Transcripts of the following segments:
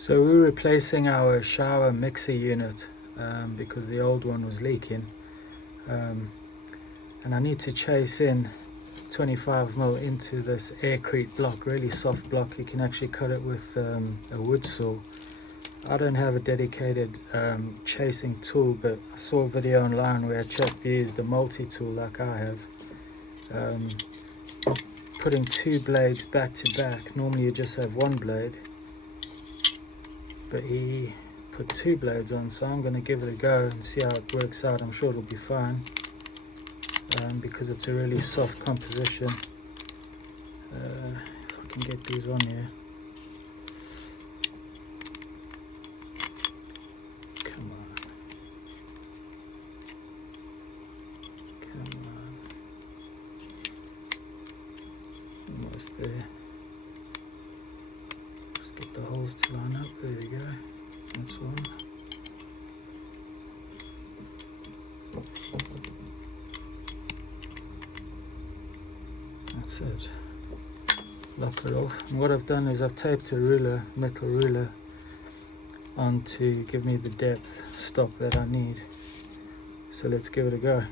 So we're replacing our shower mixer unit because the old one was leaking, and I need to chase in 25mm into this air-crete block, really soft block. You can actually cut it with a wood saw. I don't have a dedicated chasing tool, but I saw a video online where a chap used a multi-tool like I have, putting two blades back to back. Normally you just have one blade, but he put two blades on, so I'm going to give it a go and see how it works out. I'm sure it'll be fine because it's a really soft composition. If I can get these on here. Come on. Come on. Almost there. Just get the holes to line up. There we go. That's one. That's it. Lock it off. And what I've done is I've taped a ruler, metal ruler, on to give me the depth stop that I need. So let's give it a go.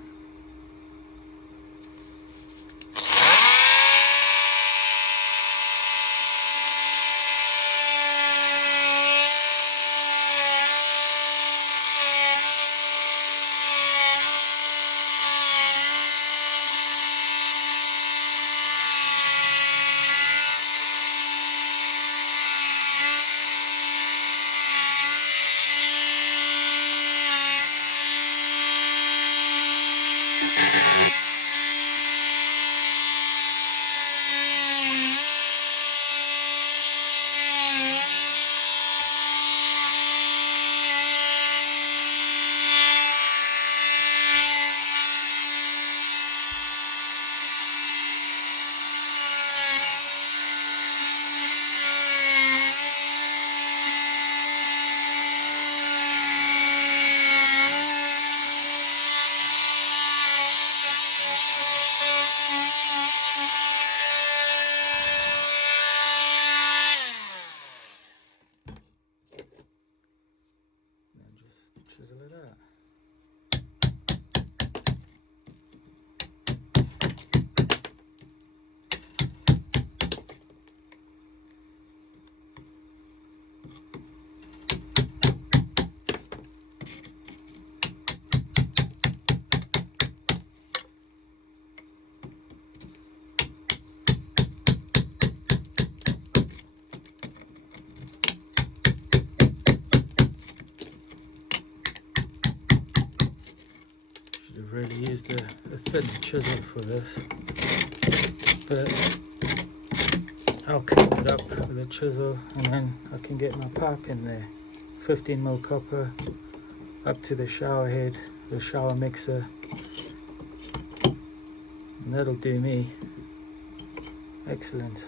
Chisel it out. I've really used a thin chisel for this, but I'll clean it up with a chisel and then I can get my pipe in there. 15mm copper up to the shower head, the shower mixer, and that'll do me. Excellent.